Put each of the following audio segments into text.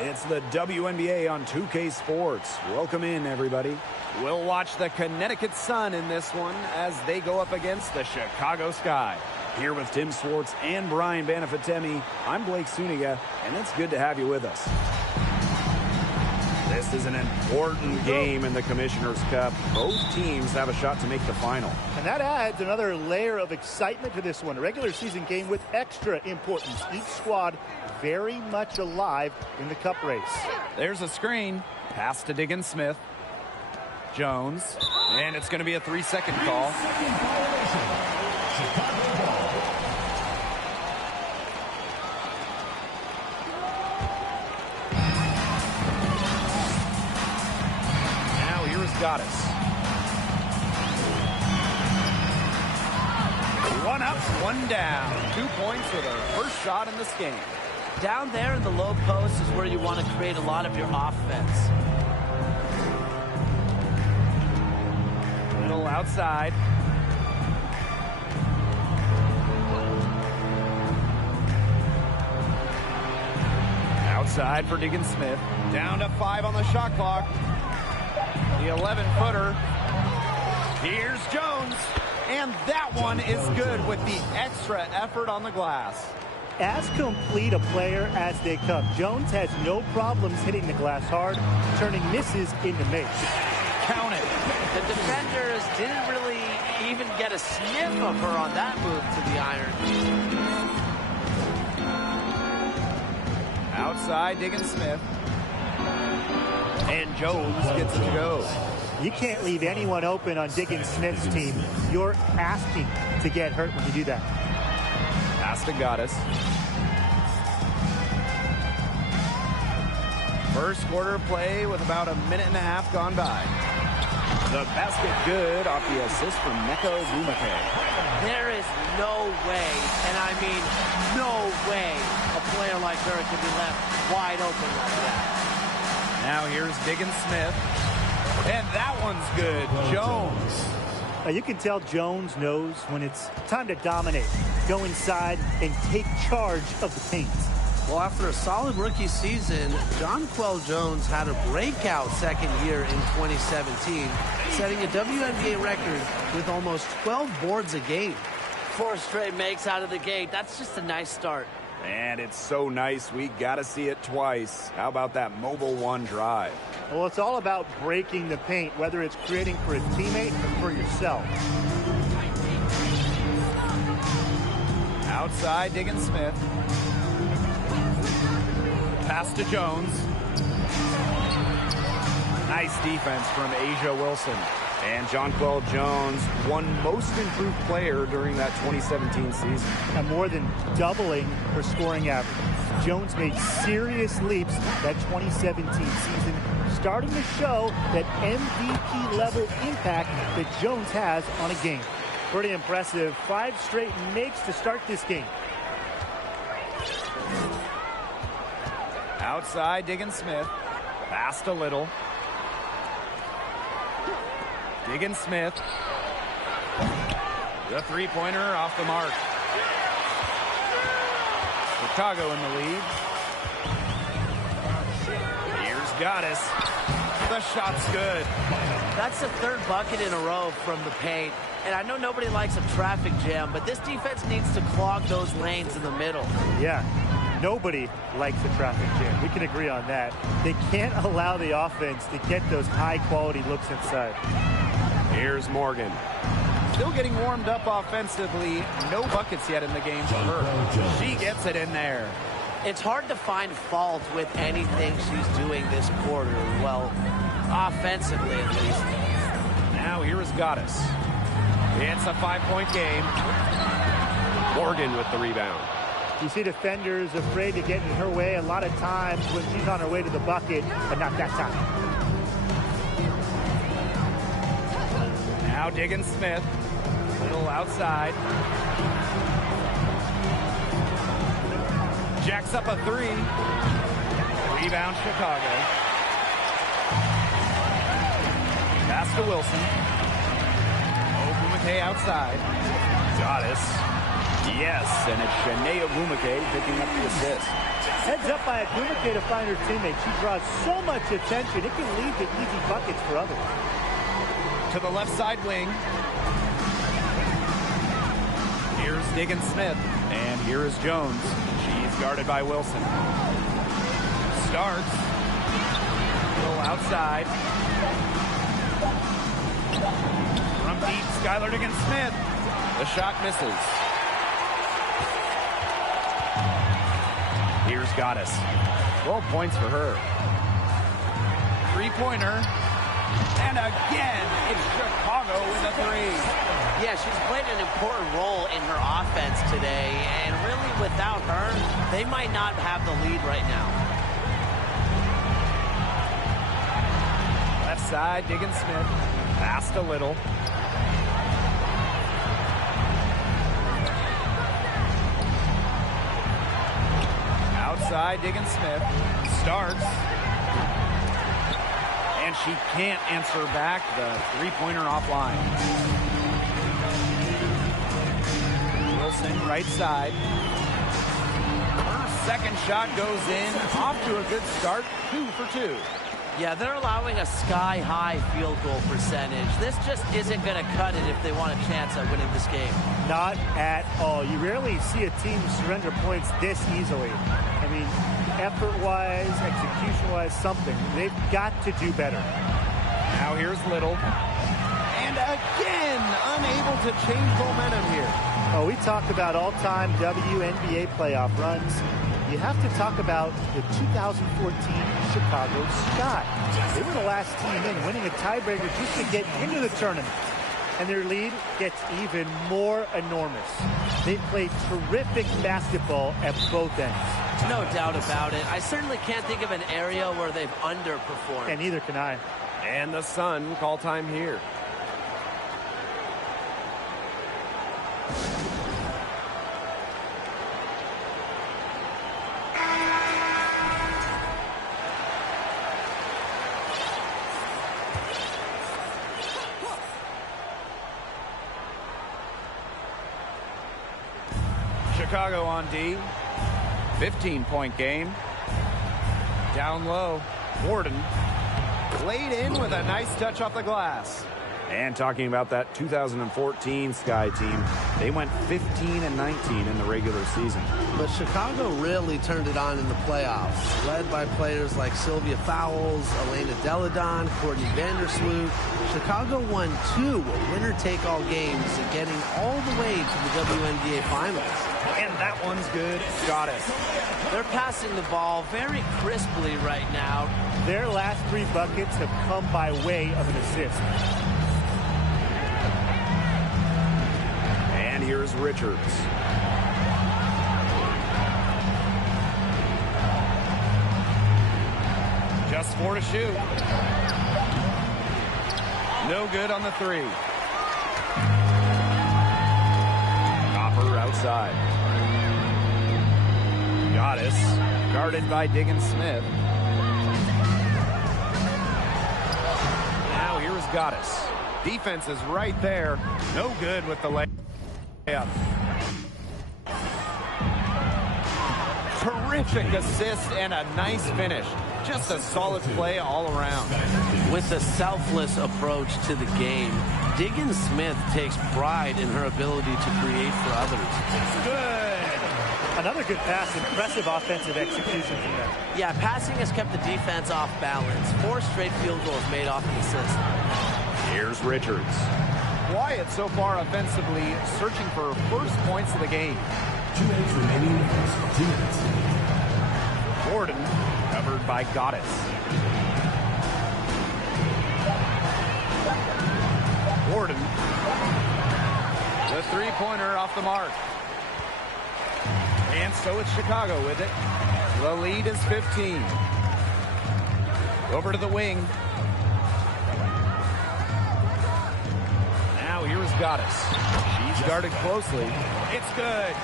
It's the WNBA on 2K Sports. Welcome in, everybody. We'll watch the Connecticut Sun in this one as they go up against the Chicago Sky. Here with Tim Swartz and Brian Banafitemi, I'm Blake Suniga, and it's good to have you with us. This is an important game in the Commissioner's Cup. Both teams have a shot to make the final. And that adds another layer of excitement to this one. A regular season game with extra importance. Each squad very much alive in the Cup race. There's a screen. Pass to Diggins-Smith. Jones. And it's going to be a 3-second call. Now here's Goddess. One up, one down. 2 points with her first shot in this game. Down there in the low post is where you want to create a lot of your offense. Little outside. Outside for Diggins-Smith. Down to 5 on the shot clock. The 11-footer. Here's Jones. And that one is good with the extra effort on the glass. As complete a player as they come, Jones has no problems hitting the glass hard, turning misses into makes. Count it. The defenders didn't really even get a sniff of her on that move to the iron. Outside Diggins-Smith. And Jones gets it to go. You can't leave anyone open on Diggins-Smith's team. You're asking to get hurt when you do that. Pass to Goddess. First quarter play with about a minute and a half gone by. The basket good off the assist from Neko Bumake. There is no way, and I mean no way, a player like her can be left wide open like that. Now here's Diggins-Smith. And that one's good. Jones. You can tell Jones knows when it's time to dominate, go inside, and take charge of the paint. Well, after a solid rookie season, Jonquel Jones had a breakout second year in 2017, setting a WNBA record with almost 12 boards a game. 4 straight makes out of the gate. That's just a nice start. And it's so nice, we got to see it twice. How about that mobile one drive? Well, it's all about breaking the paint, whether it's creating for a teammate or for yourself. Outside Diggins-Smith. Pass to Jones. Nice defense from Asia Wilson. And Jonquel Jones won most improved player during that 2017 season. And more than doubling her scoring average. Jones made serious leaps that 2017 season, starting to show that MVP-level impact that Jones has on a game. Pretty impressive. 5 straight makes to start this game. Outside Diggins-Smith. Pass to Little. Diggins-Smith. The three-pointer off the mark. Chicago in the lead. Here's Goddess. The shot's good. That's the 3rd bucket in a row from the paint. And I know nobody likes a traffic jam, but this defense needs to clog those lanes in the middle. Yeah, nobody likes a traffic jam. We can agree on that. They can't allow the offense to get those high-quality looks inside. Here's Morgan. Still getting warmed up offensively. No buckets yet in the game for her. She gets it in there. It's hard to find fault with anything she's doing this quarter. Well, offensively at least. Now here is Goddess. It's a 5-point game. Morgan with the rebound. You see defenders afraid to get in her way a lot of times when she's on her way to the bucket, but not that time. Now Diggins-Smith. Little outside. Jacks up a 3. Rebound Chicago. Pass to Wilson. Bumake outside. Goddess. Yes, and it's Shanae Bumake picking up the assist. Heads up by Agumake to find her teammate. She draws so much attention, it can lead to easy buckets for others. To the left side wing. Here's Diggins Smith, and here is Jones. She's guarded by Wilson. Starts. Go outside. From deep, Skylar Diggins Smith. The shot misses. Here's Goddess. 12 points for her. Three-pointer. And again, it's Chicago with a three. Yeah, she's played an important role in her offense today. And really, without her, they might not have the lead right now. Left side, Diggins Smith. Passed a little. Outside, Diggins Smith. Starts. And she can't answer back the three-pointer offline. Wilson, right side. Her second shot goes in. Off to a good start. 2 for 2. Yeah, they're allowing a sky-high field goal percentage. This just isn't going to cut it if they want a chance at winning this game. Not at all. You rarely see a team surrender points this easily. I mean, effort-wise, execution-wise, something. They've got to do better. Now here's Little. And again, unable to change momentum here. Oh, we talk about all-time WNBA playoff runs. You have to talk about the 2014 Chicago Sky. They were the last team in, winning a tiebreaker just to get into the tournament. And their lead gets even more enormous. They played terrific basketball at both ends. No doubt about it. I certainly can't think of an area where they've underperformed. And neither can I. And the Sun call time here. Chicago on D. 15-point game. Down low. Gordon laid in with a nice touch off the glass. And talking about that 2014 Sky team, they went 15-19 in the regular season. But Chicago really turned it on in the playoffs, led by players like Sylvia Fowles, Elena Deladon, Courtney Vandersloot. Chicago won 2 winner-take-all games, getting all the way to the WNBA Finals. And that one's good. Goddess. They're passing the ball very crisply right now. Their last 3 buckets have come by way of an assist. And here's Richards. Just 4 to shoot. No good on the 3. Copper outside. Goddess, guarded by Diggins Smith. Now here's Goddess. Defense is right there. No good with the layup. Terrific assist and a nice finish. Just a solid play all around. With a selfless approach to the game, Diggins Smith takes pride in her ability to create for others. Good. Another good pass. Impressive offensive execution from them. Yeah, passing has kept the defense off balance. 4 straight field goals made off an assist. Here's Richards. Quiet so far offensively, searching for first points of the game. 2 minutes remaining. 2 minutes. Gordon, covered by Goddess. Gordon. The three-pointer off the mark. And so it's Chicago with it. The lead is 15. Over to the wing. Now here's Goddess. She's guarded closely. It's good.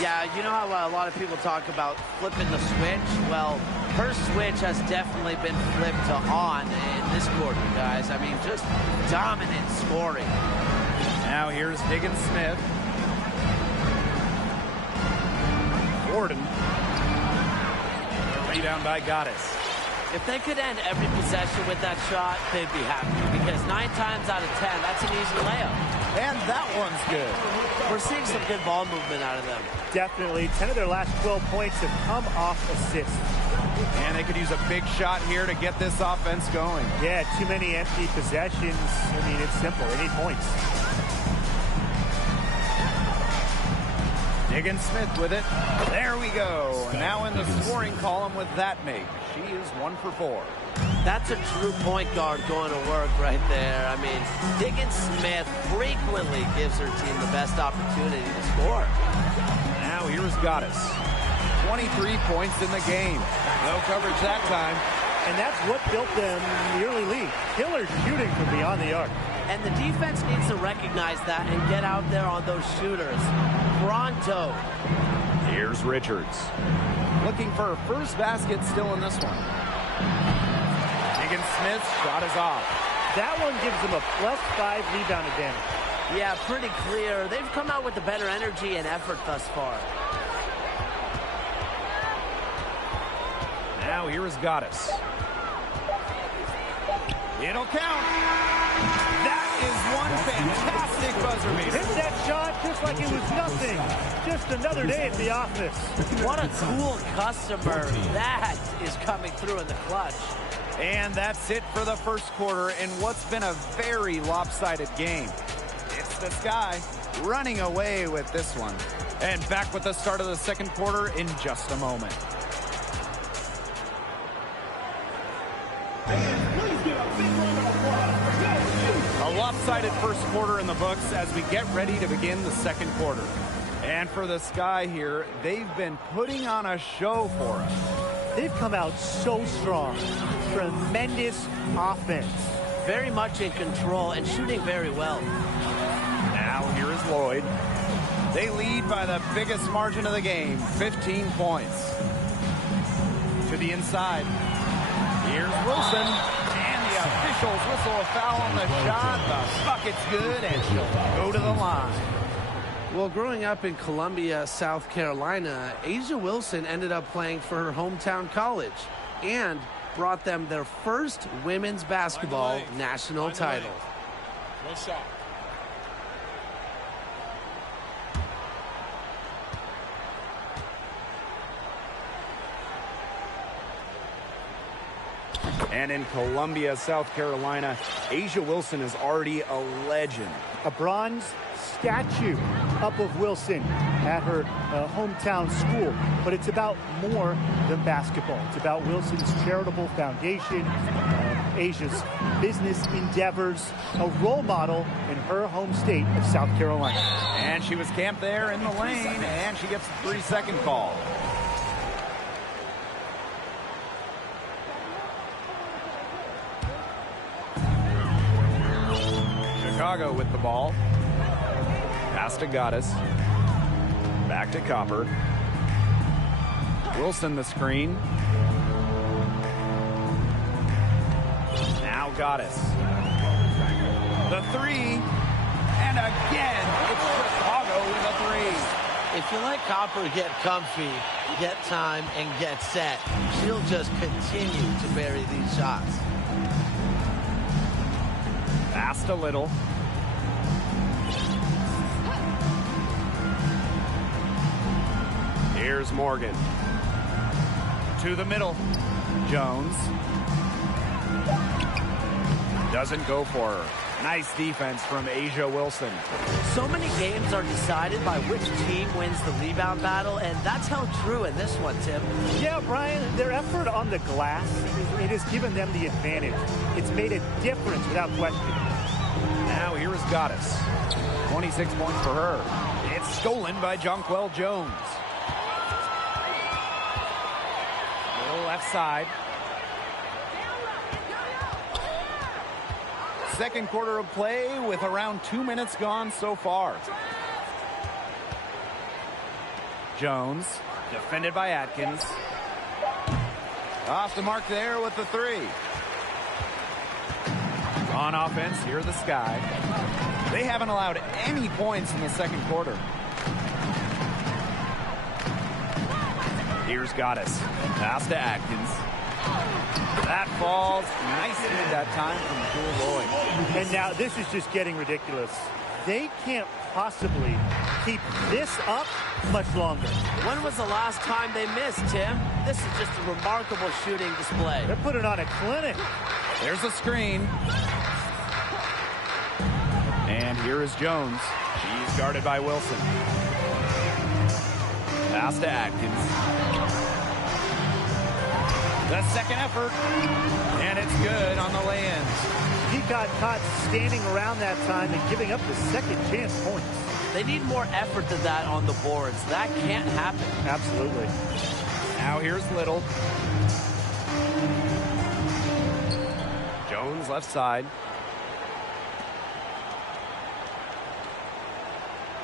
Yeah, you know how a lot of people talk about flipping the switch? Well, her switch has definitely been flipped to on in this quarter, guys. I mean, just dominant scoring. Now here's Diggins Smith. Gordon. Rebound by Goddess. If they could end every possession with that shot, they'd be happy. Because 9 times out of 10, that's an easy layup. And that one's good. We're seeing some good ball movement out of them. Definitely. 10 of their last 12 points have come off assists. And they could use a big shot here to get this offense going. Yeah, too many empty possessions. I mean, it's simple. They need points. Diggins-Smith with it. There we go. Now in the scoring column with that make. She is 1 for 4. That's a true point guard going to work right there. I mean, Diggins-Smith frequently gives her team the best opportunity to score. Now here's Goddess. 23 points in the game. No coverage that time. And that's what built them the early lead. Killer shooting from beyond the arc. And the defense needs to recognize that and get out there on those shooters. Pronto. Here's Richards. Looking for her first basket still in this one. Diggins-Smith's shot is off. That one gives them a +5 rebound advantage. Yeah, pretty clear. They've come out with the better energy and effort thus far. Now here is Goddess. It'll count. That is one fantastic buzzer beater. Hit that shot just like it was nothing. Just another day at the office. What a cool customer. That is coming through in the clutch. And that's it for the first quarter in what's been a very lopsided game. It's the Sky running away with this one. And back with the start of the second quarter in just a moment. A lopsided first quarter in the books as we get ready to begin the second quarter. And for the Sky here, they've been putting on a show for us. They've come out so strong. Tremendous offense. Very much in control and shooting very well. Now here is Lloyd. They lead by the biggest margin of the game, 15 points. To the inside. Here's Wilson. And the officials whistle a foul on the shot. The bucket's good, and she'll go to the line. Well, growing up in Columbia, South Carolina, A'ja Wilson ended up playing for her hometown college and brought them their first women's basketball national title. No shot. And in Columbia, South Carolina, A'ja Wilson is already a legend. A bronze statue up of Wilson at her hometown school. But it's about more than basketball. It's about Wilson's charitable foundation, A'ja's business endeavors, a role model in her home state of South Carolina. And she was camped there in the lane, and she gets the 3-second call. Chicago with the ball. Pass to Goddess. Back to Copper. Wilson the screen. Now Goddess. The three. And again, it's Chicago with a three. If you let Copper get comfy, get time, and get set, she'll just continue to bury these shots. Passed a little. Here's Morgan. To the middle. Jones. Doesn't go for her. Nice defense from A'ja Wilson. So many games are decided by which team wins the rebound battle, and that's held true in this one, Tim. Yeah, Brian, their effort on the glass, it has given them the advantage. It's made a difference without question. Now here is Goddess. 26 points for her. It's stolen by Jonquel Jones. Little left side. Second quarter of play with around 2 minutes gone so far. Jones, defended by Atkins. Off the mark there with the three. On offense, here are the Sky. They haven't allowed any points in the second quarter. Here's Goddess. Pass to Atkins. That falls. Nice hit that time from Jewel Lloyd. And now this is just getting ridiculous. They can't possibly keep this up much longer. When was the last time they missed, Tim? This is just a remarkable shooting display. They're putting on a clinic. There's a screen. And here is Jones. She's guarded by Wilson. Pass to Atkins. The second effort. And it's good on the lay-in. He got caught standing around that time and giving up the second chance points. They need more effort than that on the boards. That can't happen. Absolutely. Now here's Little. Jones left side.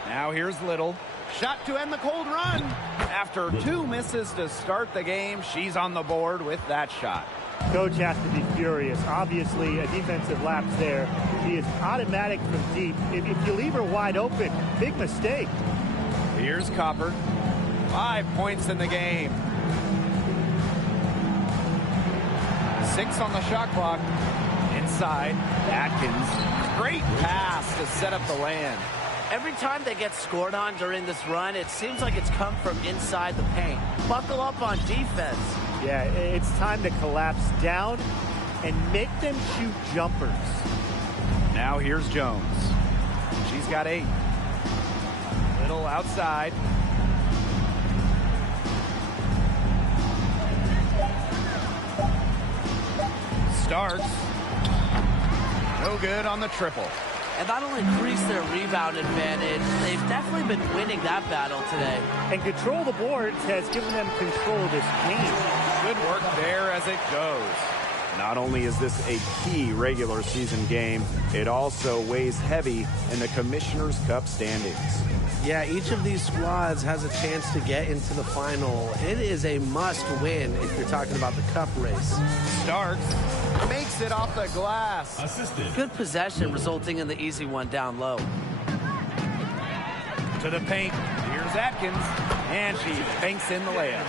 Now here's Little. Shot to end the cold run. After 2 misses to start the game, she's on the board with that shot. Coach has to be furious. Obviously, a defensive lapse there. She is automatic from deep. If you leave her wide open, big mistake. Here's Copper. 5 points in the game. 6 on the shot clock. Inside, Atkins. Great pass to set up the land. Every time they get scored on during this run, it seems like it's come from inside the paint. Buckle up on defense. Yeah, it's time to collapse down and make them shoot jumpers. Now here's Jones. She's got 8. Little outside. Starts. No good on the triple. And that'll increase their rebound advantage. They've definitely been winning that battle today. And control the boards has given them control of this game. Good work there as it goes. Not only is this a key regular season game, it also weighs heavy in the Commissioner's Cup standings. Yeah, each of these squads has a chance to get into the final. It is a must-win if you're talking about the cup race. Starts, makes it off the glass. Assisted. Good possession resulting in the easy one down low. To the paint, here's Atkins, and she banks in the layup.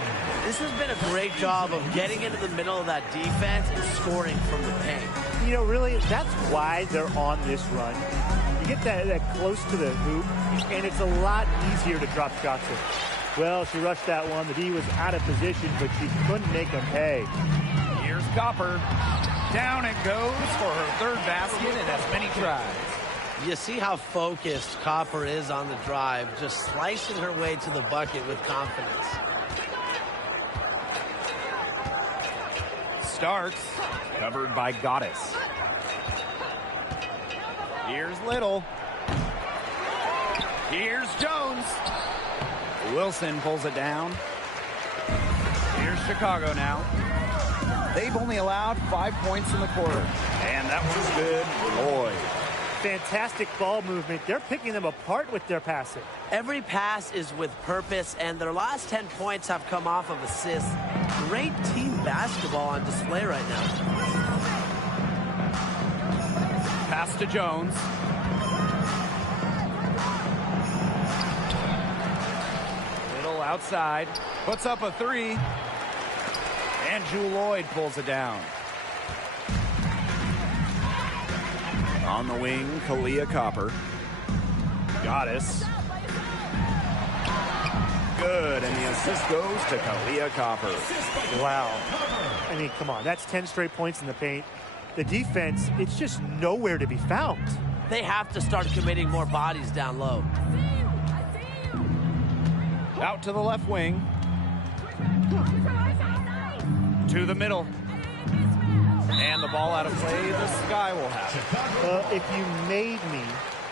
This has been a great job of getting into the middle of that defense and scoring from the paint. You know, really, that's why they're on this run. You get that close to the hoop, and it's a lot easier to drop shots in. Well, she rushed that one. The D was out of position, but she couldn't make them pay. Here's Copper. Down it goes for her 3rd basket in as many tries. You see how focused Copper is on the drive, just slicing her way to the bucket with confidence. Starts, covered by Goddess. Here's Little. Here's Jones. Wilson pulls it down. Here's Chicago now. They've only allowed 5 points in the quarter. And that one's good. Lloyd. Fantastic ball movement. They're picking them apart with their passing. Every pass is with purpose, and their last 10 points have come off of assists. Great team basketball on display right now. Pass to Jones. Little outside. Puts up a 3. And Jewel Lloyd pulls it down. On the wing, Kalia Copper. Goddess. Good, and the assist goes to Kalia Copper. Wow. I mean, come on. That's 10 straight points in the paint. The defense, it's just nowhere to be found. They have to start committing more bodies down low. Out to the left wing. To the middle. And the ball out of play. The Sky will have it. If you made me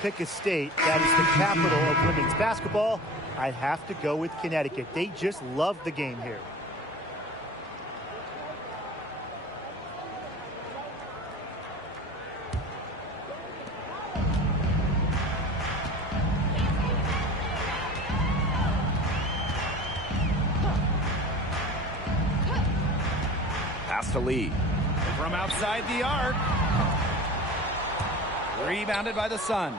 pick a state that is the capital of women's basketball, I have to go with Connecticut. They just love the game here. Pass to Lee. From outside the arc. Rebounded by the Sun.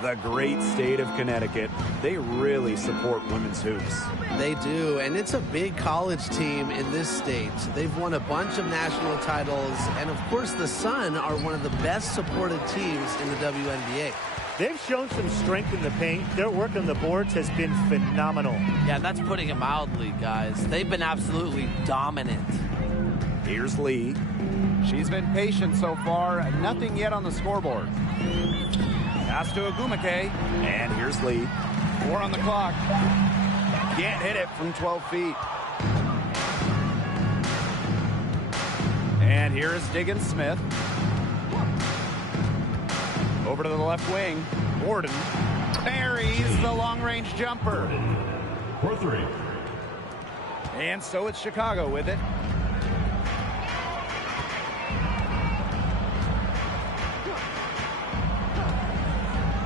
The great state of Connecticut, they really support women's hoops. They do, and it's a big college team in this state. They've won a bunch of national titles, and of course the Sun are one of the best supported teams in the WNBA. They've shown some strength in the paint. Their work on the boards has been phenomenal. Yeah, that's putting it mildly, guys. They've been absolutely dominant. Here's Lee. She's been patient so far, nothing yet on the scoreboard. Pass to Ogumake, and here's Lee. 4 on the clock. Can't hit it from 12 feet. And here is Diggins Smith. Over to the left wing. Gordon buries the long-range jumper. For 3. And so it's Chicago with it.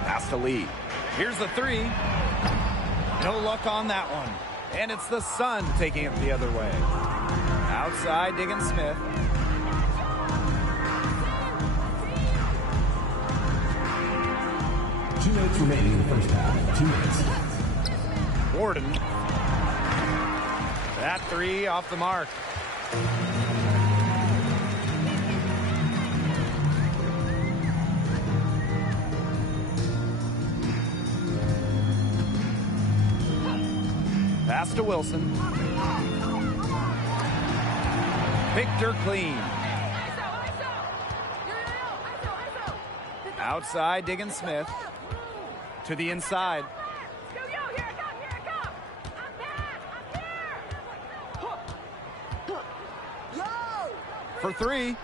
Pass to Lee. Here's the 3. No luck on that one. And it's the Sun taking it the other way. Outside, Diggins Smith. Two minutes remaining in the first half. 2 minutes. Gordon. That 3 off the mark. Pass to Wilson. Victor clean. Outside, Diggins Smith. To the inside. For 3.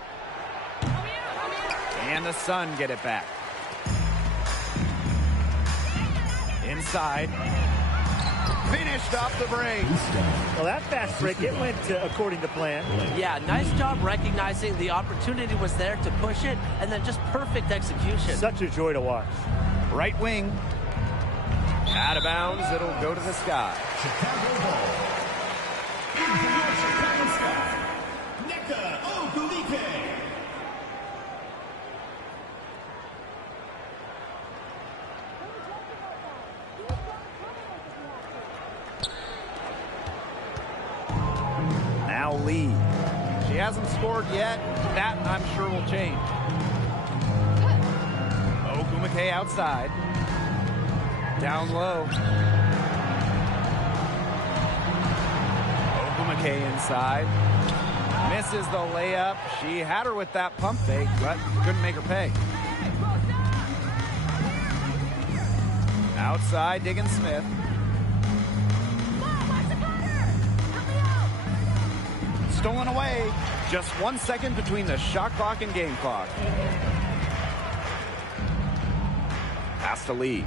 And the Sun get it back. Inside. Finished off the break. Well, that fast break, it went according to plan. Yeah, nice job recognizing the opportunity was there to push it, and then just perfect execution. Such a joy to watch. Right wing. Out of bounds. It'll go to the sky. Chicago ball. Into Chicago sky. Nneka Ogumake. Now Lee. She hasn't scored yet. That, I'm sure, will change. Ogumake outside. Down low. Ogumake inside. Misses the layup. She had her with that pump fake, but couldn't make her pay. Outside, Diggins Smith. Stolen away. Just 1 second between the shot clock and game clock. Pass to Lee.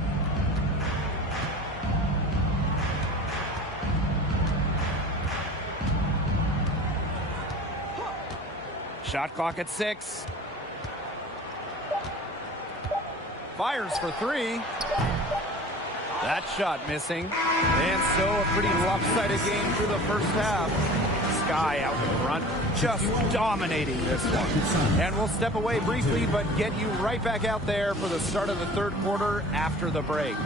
Shot clock at 6. Fires for 3. That shot missing. And so a pretty lopsided game through the first half. Sky out in front, just dominating this one. And we'll step away briefly, but get you right back out there for the start of the third quarter after the break.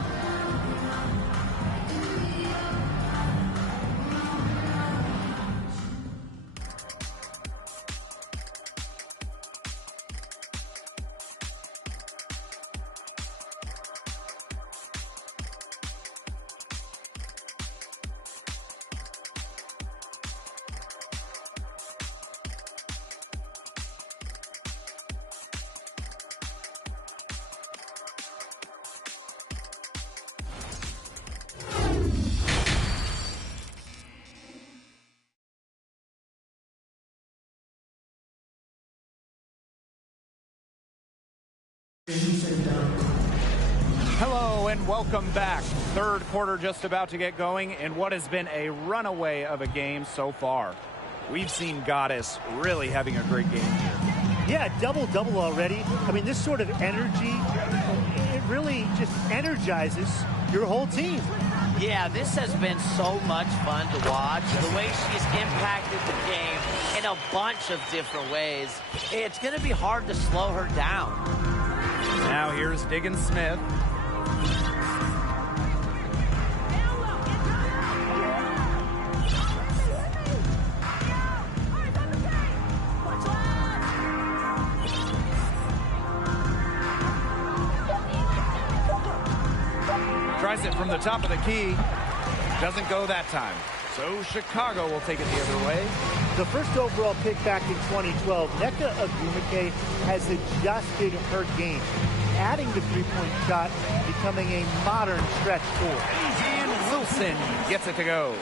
Hello and welcome back. Third quarter just about to get going in what has been a runaway of a game so far. We've seen Goddess really having a great game here. Yeah, double-double already. I mean, this sort of energy, it really just energizes your whole team. Yeah, this has been so much fun to watch. The way she's impacted the game in a bunch of different ways. It's going to be hard to slow her down. Now here's Diggins Smith. it from the top of the key. Doesn't go that time. So Chicago will take it the other way. The first overall pick back in 2012, Nneka Ogwumike has adjusted her game, adding the three-point shot, becoming a modern stretch four. And Wilson gets it to go.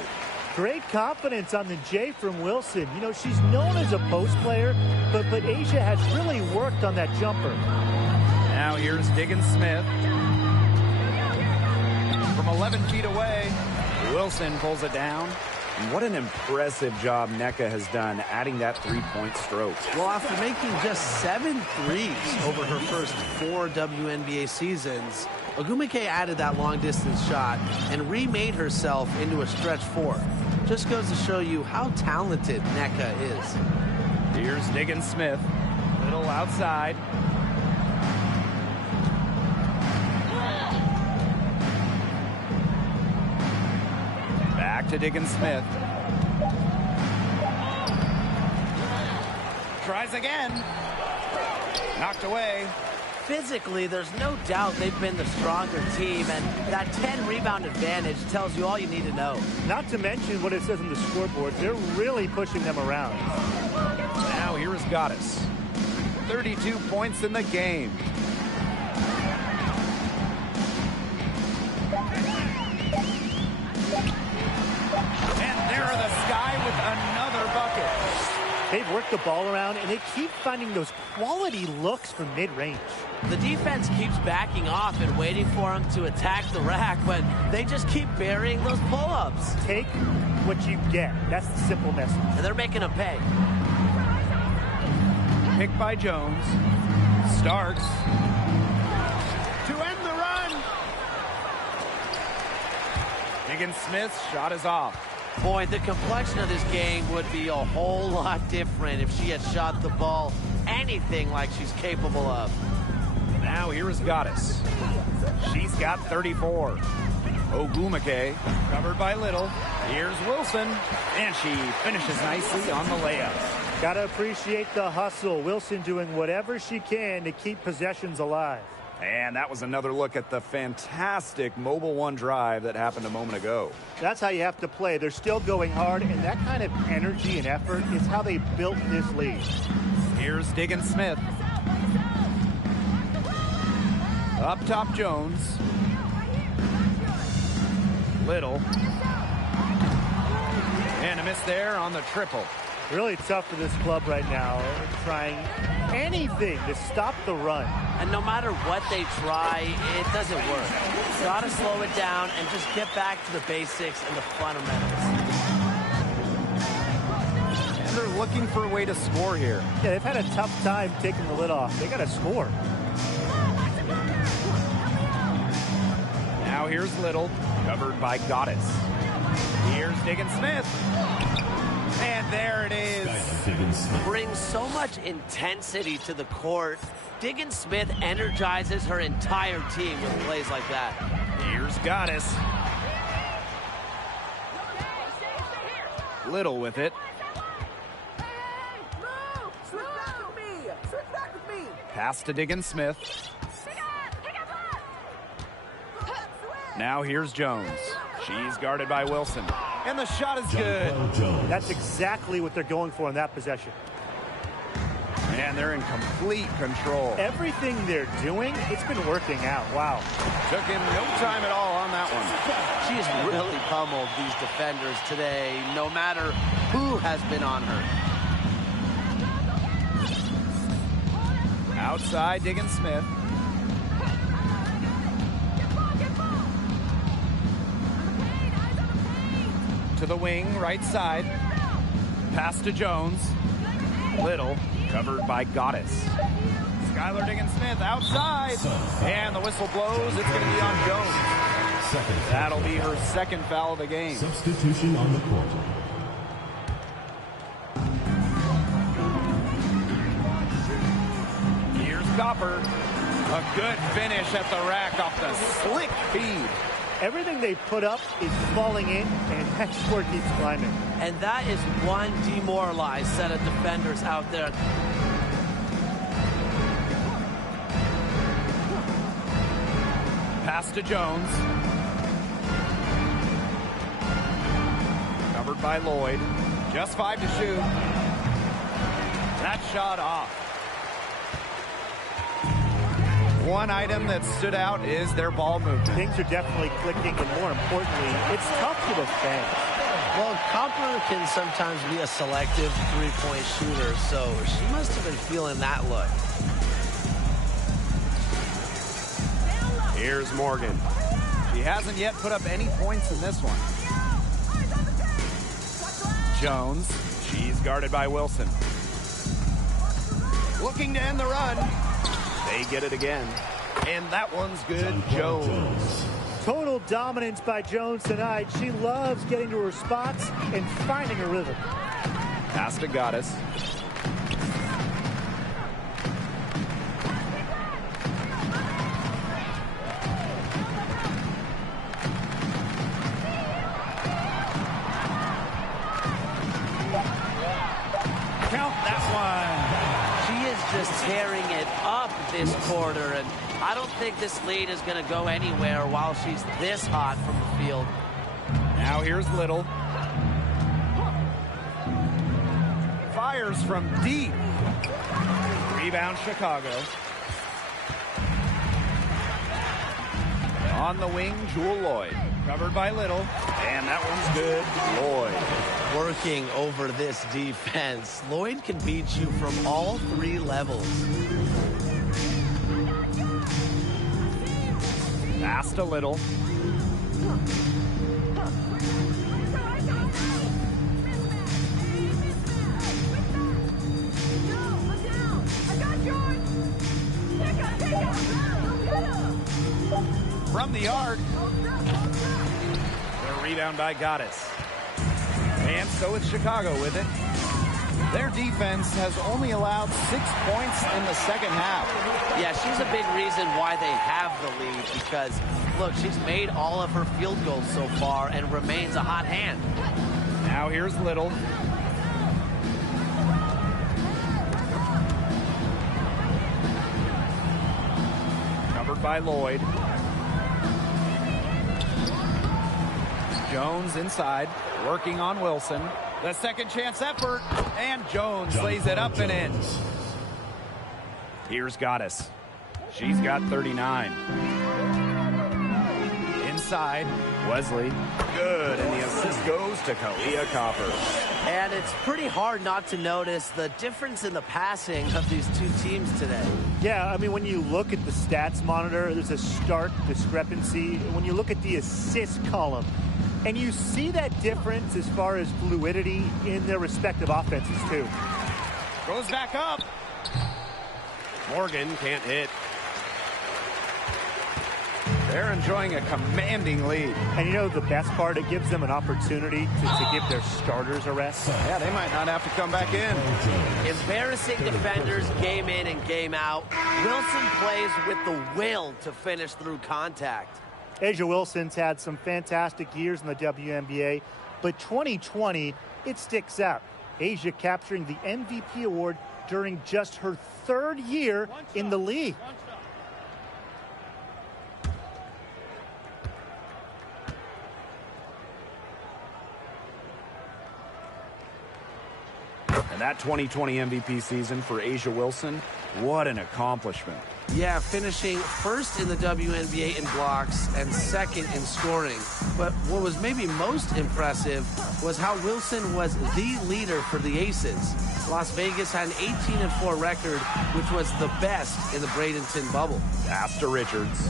Great confidence on the J from Wilson. You know, she's known as a post player, but Asia has really worked on that jumper. Now here's Diggins Smith. From 11 feet away, Wilson pulls it down. And what an impressive job Nneka has done adding that three-point stroke. Well, after making just 7 threes over her first 4 WNBA seasons, Ogwumike added that long-distance shot and remade herself into a stretch 4. Just goes to show you how talented Nneka is. Here's Diggins Smith. Little outside. Back to Diggins Smith. Tries again. Knocked away. Physically, there's no doubt they've been the stronger team, and that 10-rebound advantage tells you all you need to know. Not to mention what it says on the scoreboard. They're really pushing them around. Now here is Goddess. 32 points in the game. And there are the Sky with another bucket. They've worked the ball around, and they keep finding those quality looks from mid-range. The defense keeps backing off and waiting for them to attack the rack, but they just keep burying those pull-ups. Take what you get. That's the simple message. And they're making them pay. Picked by Jones. Starks. To end the run. Diggins Smith's shot is off. Boy, the complexion of this game would be a whole lot different if she had shot the ball anything like she's capable of. Now here is Goddess. She's got 34. Ogwumike covered by Little. Here's Wilson, and she finishes nicely on the layup. Gotta appreciate the hustle. Wilson doing whatever she can to keep possessions alive. And that was another look at the fantastic Mobile One drive that happened a moment ago. That's how you have to play. They're still going hard, and that kind of energy and effort is how they built this lead. Here's Diggins Smith. Up top, Jones. Little. And a miss there on the triple. Really tough for this club right now. Trying anything to stop the run. And no matter what they try, it doesn't work. Gotta slow it down and just get back to the basics and the fundamentals. And they're looking for a way to score here. Yeah, they've had a tough time taking the lid off. They gotta score. Now here's Little, covered by Goddess. Here's Diggins Smith. And there it is. Brings so much intensity to the court. Diggins Smith energizes her entire team with plays like that. Here's Goddess. Little with it. Pass to Diggins Smith. Now here's Jones. She's guarded by Wilson. And the shot is good. That's exactly what they're going for in that possession. And they're in complete control. Everything they're doing, it's been working out. Wow. Took him no time at all on that one. She has really pummeled these defenders today, no matter who has been on her. Outside, Diggins Smith. To the wing, right side. Pass to Jones. Little, covered by Goddess. Skylar Diggins Smith outside. And the whistle blows. It's going to be on Jones. That'll be her second foul of the game. Substitution on the court. Here's Copper. A good finish at the rack off the slick feed. Everything they put up is falling in, and that score keeps climbing. And that is one demoralized set of defenders out there. Pass to Jones. Covered by Lloyd. Just 5 to shoot. That shot off. One item that stood out is their ball movement. Things are definitely clicking, and more importantly, it's tough to defend. Well, Copper can sometimes be a selective three-point shooter, so she must have been feeling that look. Here's Morgan. She hasn't yet put up any points in this one. Jones. She's guarded by Wilson. Looking to end the run. They get it again. And that one's good. Jones. Total dominance by Jones tonight. She loves getting to her spots and finding her rhythm. Pass to Goddess. Count that one. She is just tearing it up this quarter, and I don't think this lead is going to go anywhere while she's this hot from the field. Now here's Little. Fires from deep. Rebound Chicago. On the wing, Jewel Lloyd. Covered by Little. And that one's good. Lloyd. Working over this defense. Lloyd can beat you from all 3 levels. Pass to Little. From the arc. The rebound by Goddess. And so it's Chicago with it. Their defense has only allowed 6 points in the second half. Yeah, she's a big reason why they have the lead because, look, she's made all of her field goals so far and remains a hot hand. Now here's Little. Covered by Lloyd. Jones inside, working on Wilson. The second chance effort, and Jones lays it up and in. Here's Goddess. She's got 39. Inside, Wesley. Good, and the assist goes to Kalia Copper. And it's pretty hard not to notice the difference in the passing of these two teams today. Yeah, I mean, when you look at the stats monitor, there's a stark discrepancy. When you look at the assist column, and you see that difference as far as fluidity in their respective offenses, too. Goes back up. Morgan can't hit. They're enjoying a commanding lead. And you know the best part? It gives them an opportunity to give their starters a rest. Yeah, they might not have to come back in. Embarrassing defenders game in and game out. Wilson plays with the will to finish through contact. A'ja Wilson's had some fantastic years in the WNBA, but 2020, it sticks out. A'ja capturing the MVP award during just her 3rd year in the league. And that 2020 MVP season for A'ja Wilson, what an accomplishment. Yeah, finishing 1st in the WNBA in blocks and 2nd in scoring. But what was maybe most impressive was how Wilson was the leader for the Aces. Las Vegas had an 18-4 record, which was the best in the Bradenton bubble. Pass to Richards.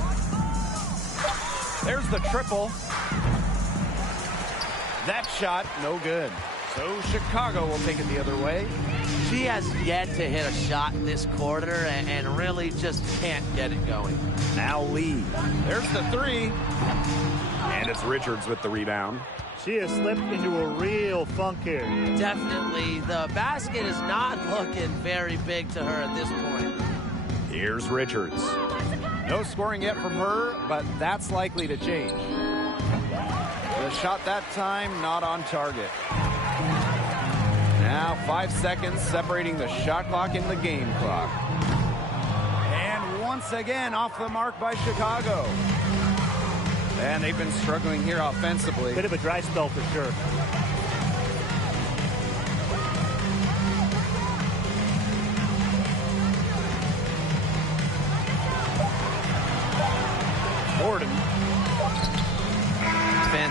There's the triple. That shot, no good. So Chicago will take it the other way. She has yet to hit a shot in this quarter and really just can't get it going. Now Lee. There's the 3. And it's Richards with the rebound. She has slipped into a real funk here. Definitely. The basket is not looking very big to her at this point. Here's Richards. No scoring yet from her, but that's likely to change. The shot that time, not on target. Now 5 seconds separating the shot clock and the game clock. And once again off the mark by Chicago. And they've been struggling here offensively. Bit of a dry spell for sure.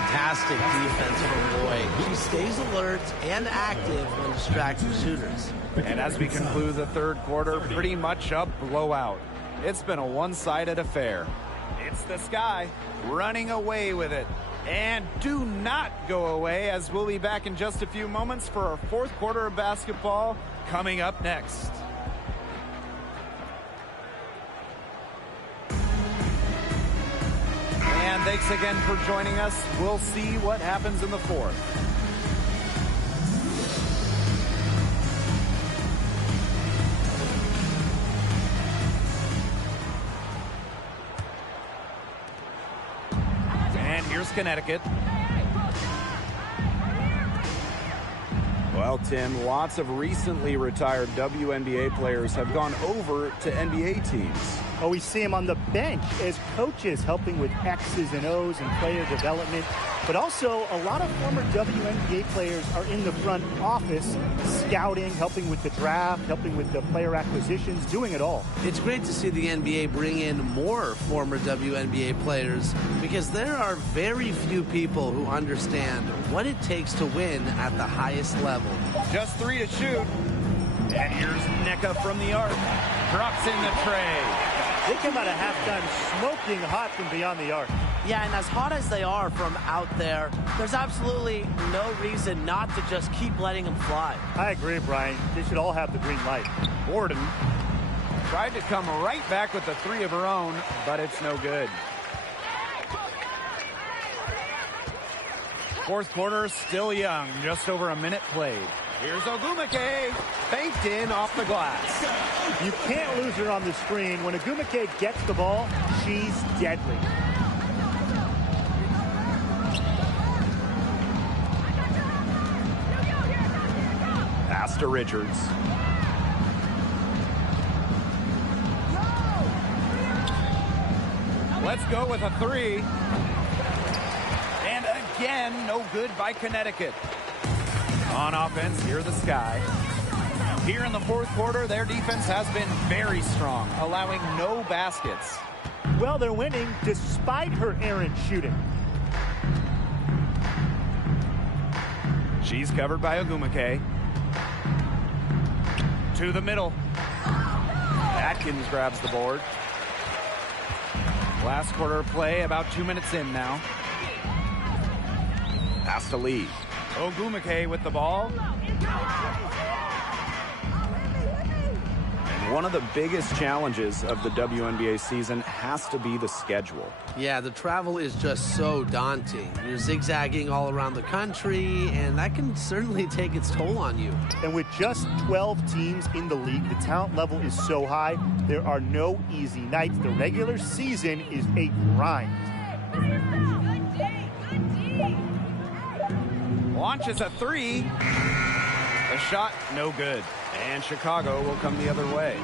fantastic defense from Lloyd. She stays alert and active when distracting shooters. And as we conclude the third quarter, pretty much a blowout. It's been a one-sided affair. It's the Sky running away with it. And do not go away, as we'll be back in just a few moments for our fourth quarter of basketball coming up next. And thanks again for joining us. We'll see what happens in the fourth. And here's Connecticut. Well, Tim, lots of recently retired WNBA players have gone over to NBA teams. Oh, we see him on the bench as coaches helping with X's and O's and player development. But also, a lot of former WNBA players are in the front office, scouting, helping with the draft, helping with the player acquisitions, doing it all. It's great to see the NBA bring in more former WNBA players because there are very few people who understand what it takes to win at the highest level. Just 3 to shoot. And here's Nneka from the arc. Drops in the tray. They come out of halftime smoking hot from beyond the arc. Yeah, and as hot as they are from out there, there's absolutely no reason not to just keep letting them fly. I agree, Brian. They should all have the green light. Borden tried to come right back with the three of her own, but it's no good. Fourth quarter still young, just over a minute played. Here's Ogumake, banked in off the glass. You can't lose her on the screen. When Ogumake gets the ball, she's deadly. Pass to Richards. Let's go with a three. And again, no good by Connecticut. On offense, here the Sky. Here in the fourth quarter, their defense has been very strong, allowing no baskets. Well, they're winning despite her errant shooting. She's covered by Ogumake. To the middle. Atkins grabs the board. Last quarter of play, about 2 minutes in now. Pass to Lee. Ogumake with the ball. And one of the biggest challenges of the WNBA season has to be the schedule. Yeah, the travel is just so daunting. You're zigzagging all around the country, and that can certainly take its toll on you. And with just 12 teams in the league, the talent level is so high, there are no easy nights. The regular season is a grind. Launches a three. The shot, no good. And Chicago will come the other way.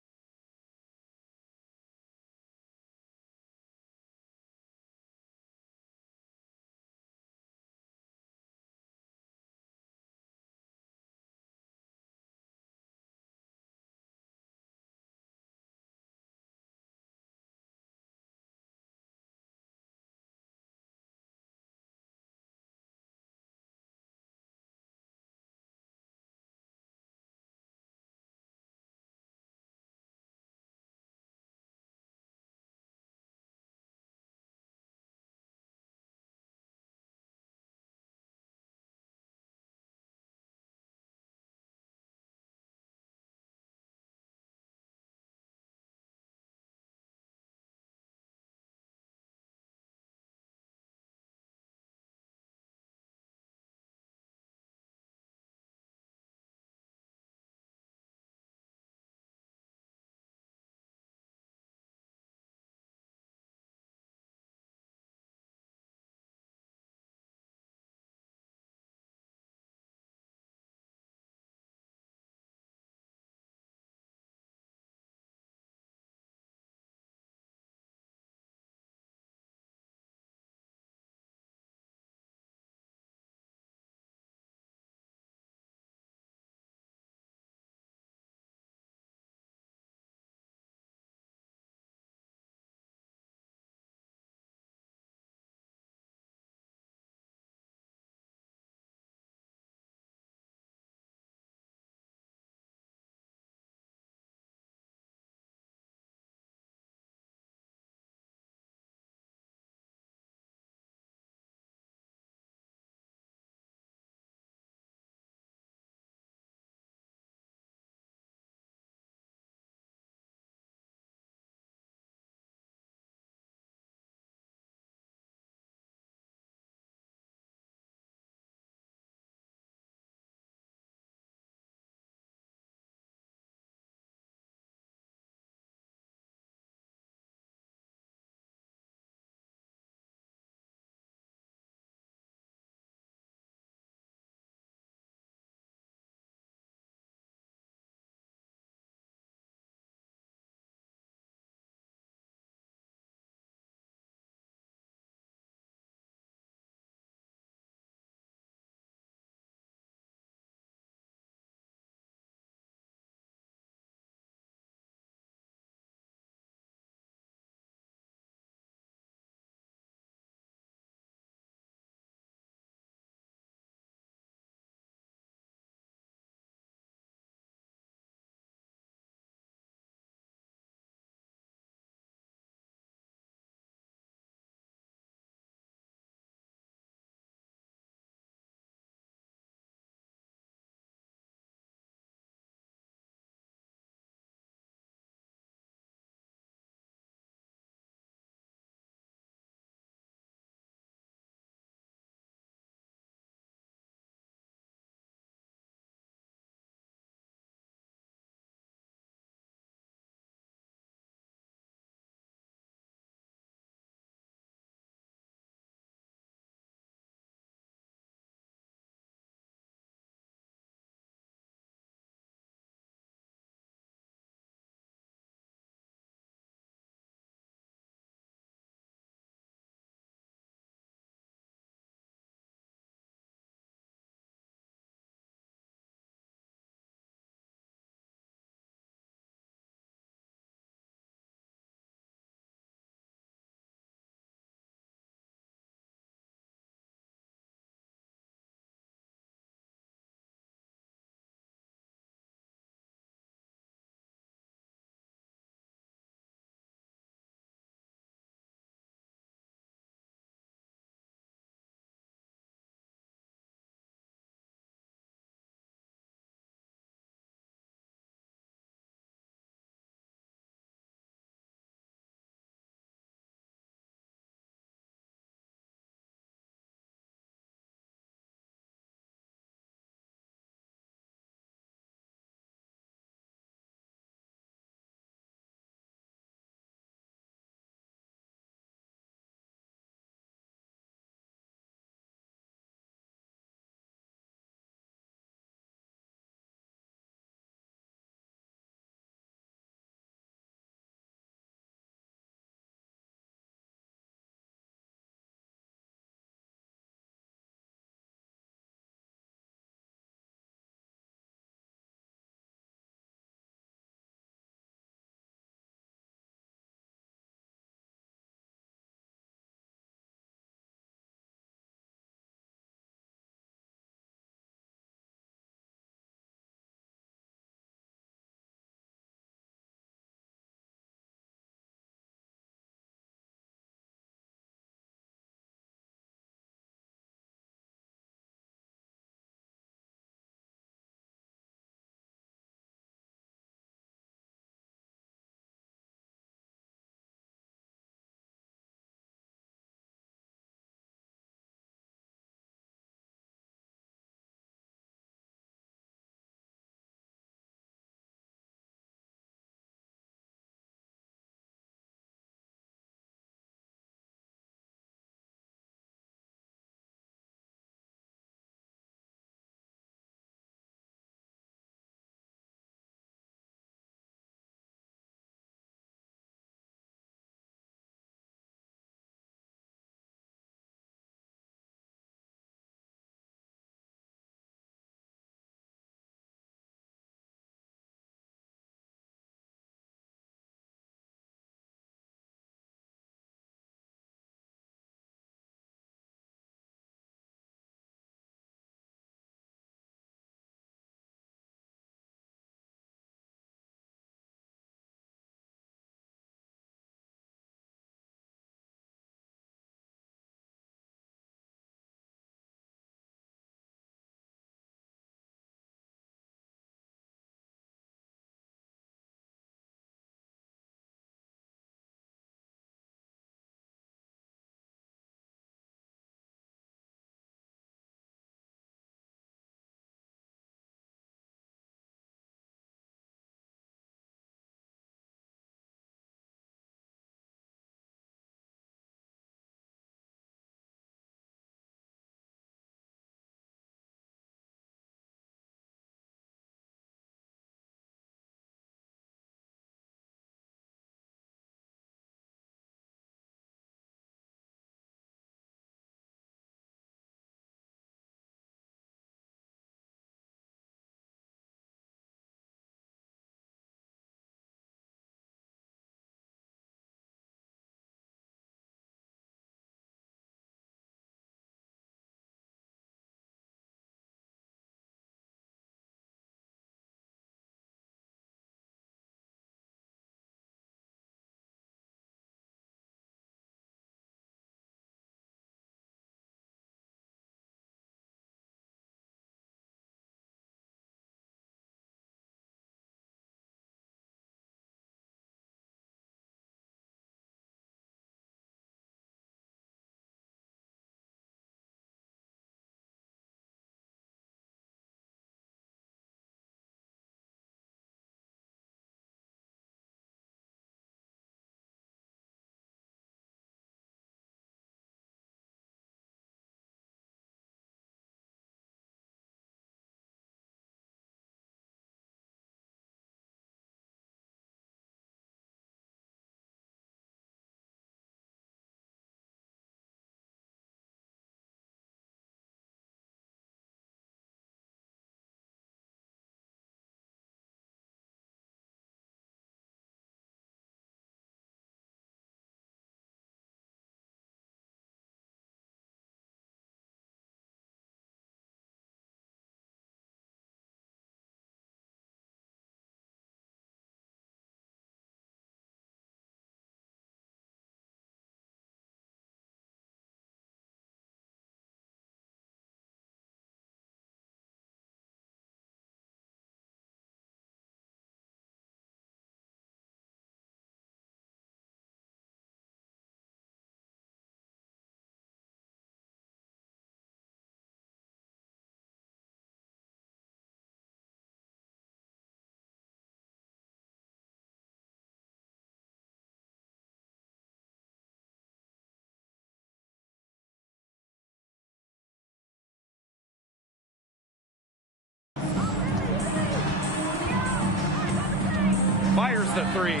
fires the three.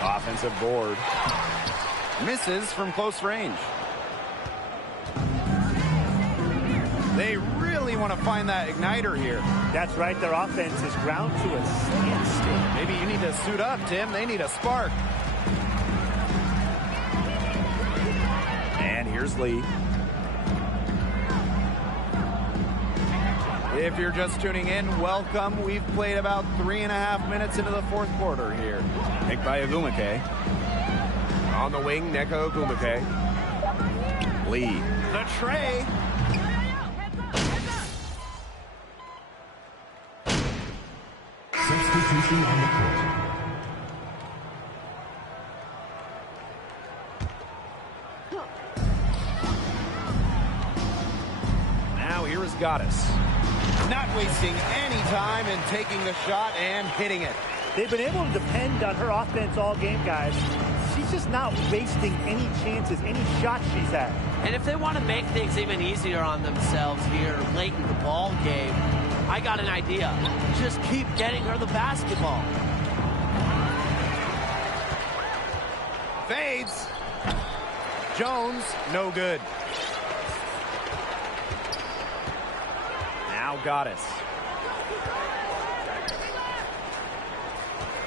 Offensive board. Misses from close range. They really want to find that igniter here. That's right. Their offense is ground to a standstill. Maybe you need to suit up, Tim. They need a spark. And here's Lee. If you're just tuning in, welcome. We've played about 3.5 minutes into the fourth quarter here. Picked by Ogumake. On the wing, Neko Ogumake. Lee. The tray. Substitution on the court. Now here is Goddess. Not wasting any time in taking the shot and hitting it. They've been able to depend on her offense all game, guys. She's just not wasting any chances, any shots she's had. And if they want to make things even easier on themselves here late in the ball game, I got an idea. Just keep getting her the basketball. Fades. Jones, no good. Now Goddess.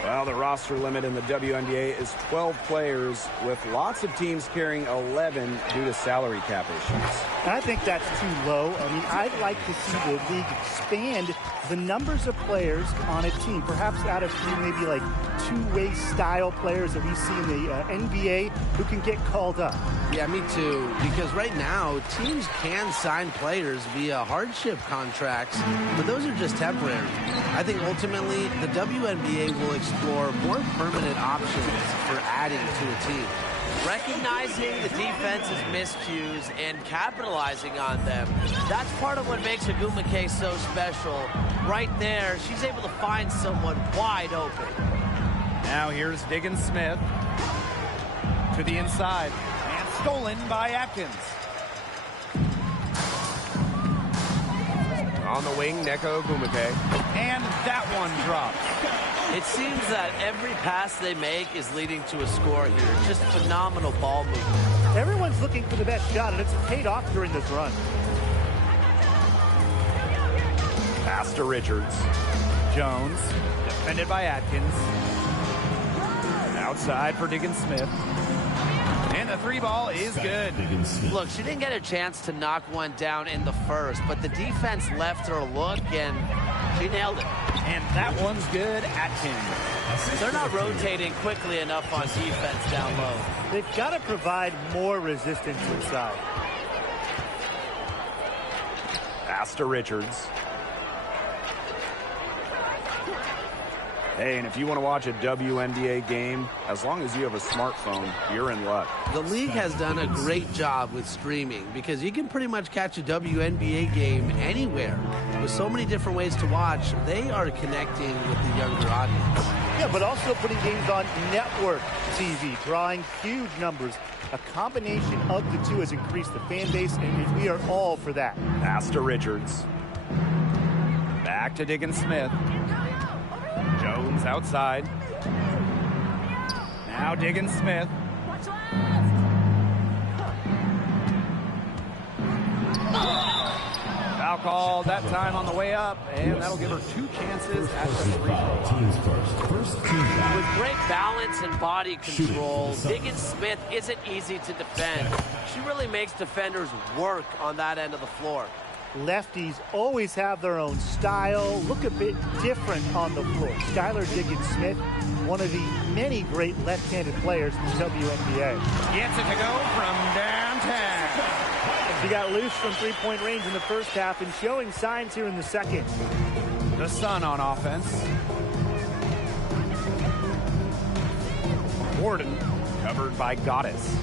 Well, the roster limit in the WNBA is 12 players, with lots of teams carrying 11 due to salary cap issues. I think that's too low. I mean, I'd like to see the league expand the numbers of players on a team, perhaps add a few maybe like two-way style players that we see in the NBA who can get called up. Yeah, me too. Because right now, teams can sign players via hardship contracts, but those are just temporary. I think ultimately the WNBA will explore more permanent options for adding to a team. Recognizing the defense's miscues and capitalizing on them, that's part of what makes Ogumake so special. Right there, she's able to find someone wide open. Now here's Diggins Smith to the inside and stolen by Atkins. On the wing, Neko Ogumake, and that one drops. It seems that every pass they make is leading to a score here. Just phenomenal ball movement. Everyone's looking for the best shot, and it's paid off during this run. Pass to Richards. Jones, defended by Atkins. Outside for Diggins Smith. And the three ball is good. Look, she didn't get a chance to knock one down in the first, but the defense left her a look, and she nailed it. And that one's good, Atkins. They're not rotating quickly enough on defense down low. They've got to provide more resistance inside. Pass to Richards. Hey, and if you want to watch a WNBA game, as long as you have a smartphone, you're in luck. The league has done a great job with streaming because you can pretty much catch a WNBA game anywhere. With so many different ways to watch, they are connecting with the younger audience. Yeah, but also putting games on network TV, drawing huge numbers. A combination of the two has increased the fan base, and we are all for that. Pass to Richards. Back to Diggins Smith. Jones outside. Now Diggins Smith. Foul called that time on the way up, and that'll give her 2 chances at the free throw. Teams first team back. With great balance and body control, Diggins Smith isn't easy to defend. She really makes defenders work on that end of the floor. Lefties always have their own style, look a bit different on the floor. Skylar Diggins-Smith, one of the many great left-handed players in the WNBA. Gets it to go from downtown. She got loose from three-point range in the first half and showing signs here in the second. The Sun on offense. Warden covered by Goddess.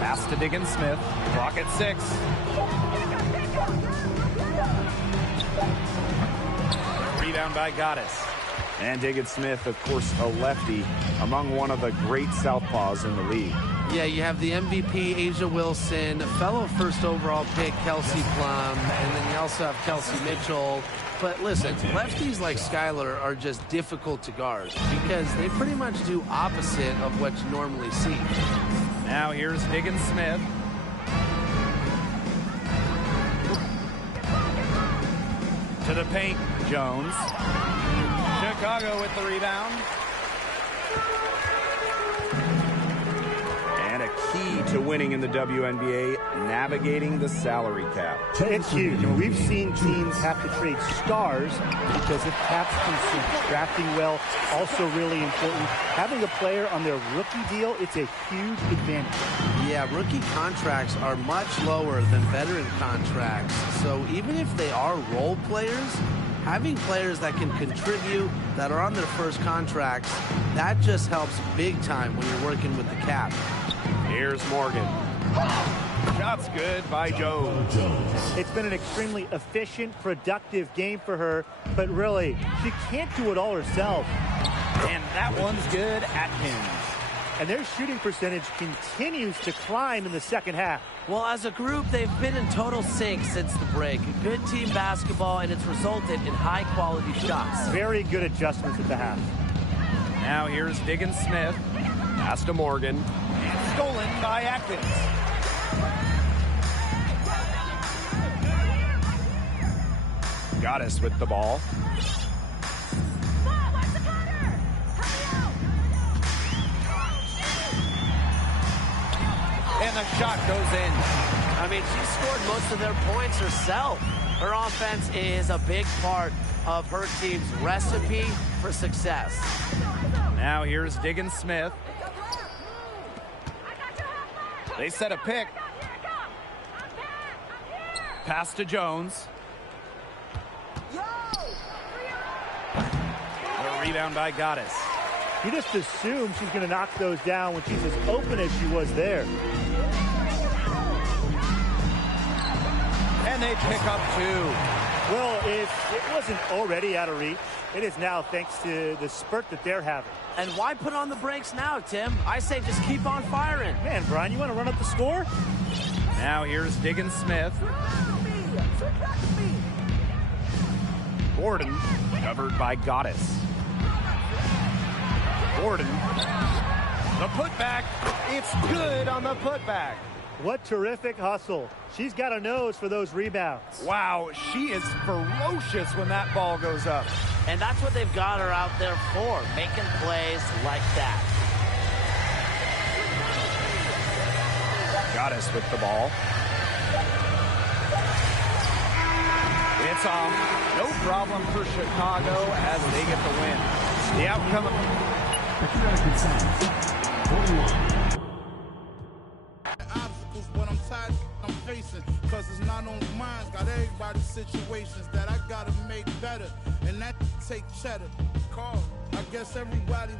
Pass to Diggins Smith. Clock at 6. Rebound by Goddess. And Diggins Smith, of course, a lefty, among one of the great southpaws in the league. Yeah, you have the MVP, Asia Wilson, fellow first overall pick, Kelsey Plum, and then you also have Kelsey Mitchell. But listen, lefties like Skylar are just difficult to guard because they pretty much do opposite of what you normally see. Now here's Diggins Smith. To the paint, Jones. Chicago with the rebound. And a key to winning in the WNBA, navigating the salary cap. It's huge. And we've seen teams have to trade stars because of cap consumed. Drafting well, also really important. Having a player on their rookie deal, it's a huge advantage. Yeah, rookie contracts are much lower than veteran contracts. So even if they are role players, having players that can contribute, that are on their first contracts, that just helps big time when you're working with the cap. Here's Morgan. Shot's good by Jones. It's been an extremely efficient, productive game for her, but really, she can't do it all herself. And that one's good. Atkins. And their shooting percentage continues to climb in the second half. Well, as a group, they've been in total sync since the break. Good team basketball, and it's resulted in high-quality shots. Very good adjustments at the half. Now here's Diggins Smith. Pass to Morgan. And stolen by Atkins. Goddess with the ball. And the shot goes in. I mean, she scored most of their points herself. Her offense is a big part of her team's recipe for success. Now here's Diggins Smith. They set a pick. Pass to Jones. The rebound by Goddess. You just assume she's going to knock those down when she's as open as she was there. And they pick up two. Well, if it wasn't already out of reach, it is now thanks to the spurt that they're having. And why put on the brakes now, Tim? I say just keep on firing. Man, Brian, you want to run up the score? Now here's Diggins Smith. Gordon covered by Goddess. Gordon, the putback. It's good on the putback. What terrific hustle. She's got a nose for those rebounds. Wow, she is ferocious when that ball goes up. And that's what they've got her out there for, making plays like that. Goddess with the ball. It's off. No problem for Chicago as they get the win. The outcome of... Obstacles, but I'm tired I'm facing, cause it's not only mine, got everybody's situations that I gotta make better, and that take cheddar. Carl, I guess everybody